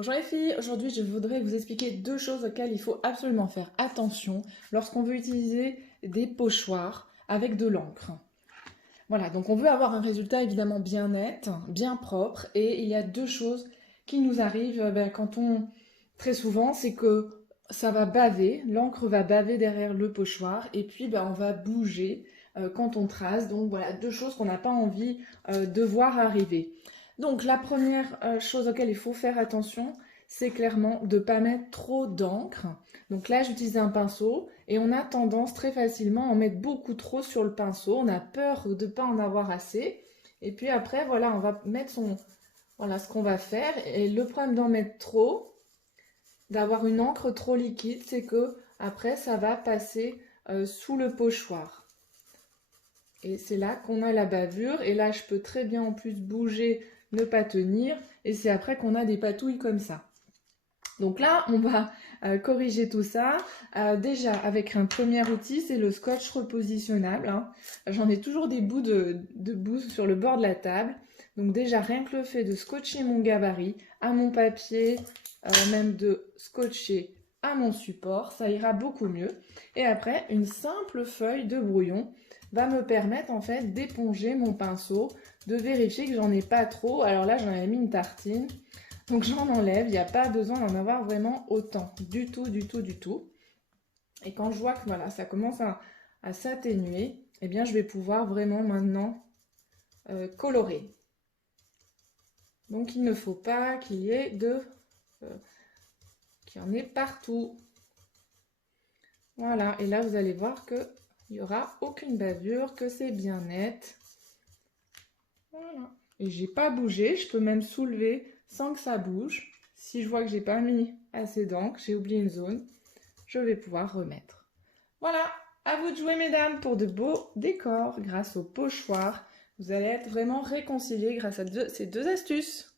Bonjour les filles, aujourd'hui je voudrais vous expliquer deux choses auxquelles il faut absolument faire attention lorsqu'on veut utiliser des pochoirs avec de l'encre. Voilà, donc on veut avoir un résultat évidemment bien net, bien propre, et il y a deux choses qui nous arrivent quand on... Très souvent, c'est que ça va baver, l'encre va baver derrière le pochoir, et puis on va bouger quand on trace. Donc voilà, deux choses qu'on n'a pas envie de voir arriver. Donc la première chose auquel il faut faire attention, c'est clairement de ne pas mettre trop d'encre. Donc là, j'utilise un pinceau et on a tendance très facilement à en mettre beaucoup trop sur le pinceau. On a peur de ne pas en avoir assez. Et puis après, voilà, on va mettre voilà ce qu'on va faire. Et le problème d'en mettre trop, d'avoir une encre trop liquide, c'est que après, ça va passer sous le pochoir. Et c'est là qu'on a la bavure. Et là, je peux très bien en plus bouger, ne pas tenir. Et c'est après qu'on a des patouilles comme ça. Donc là, on va corriger tout ça. Déjà, avec un premier outil, c'est le scotch repositionnable, hein. J'en ai toujours des bouts de bout sur le bord de la table. Donc déjà, rien que le fait de scotcher mon gabarit à mon papier, même de scotcher à mon support, ça ira beaucoup mieux. Et après, une simple feuille de brouillon va me permettre en fait d'éponger mon pinceau, de vérifier que j'en ai pas trop. Alors là, j'en ai mis une tartine. Donc j'en enlève, il n'y a pas besoin d'en avoir vraiment autant, du tout, du tout, du tout. Et quand je vois que voilà, ça commence à s'atténuer, eh bien je vais pouvoir vraiment maintenant colorer. Donc il ne faut pas qu'il y ait qu'il y en ait partout. Voilà, et là vous allez voir qu'il n'y aura aucune bavure, que c'est bien net. Voilà. Et j'ai pas bougé, je peux même soulever sans que ça bouge. Si je vois que j'ai pas mis assez d'encre, j'ai oublié une zone, je vais pouvoir remettre. Voilà, à vous de jouer mesdames pour de beaux décors grâce au pochoir. Vous allez être vraiment réconciliés grâce à ces deux astuces.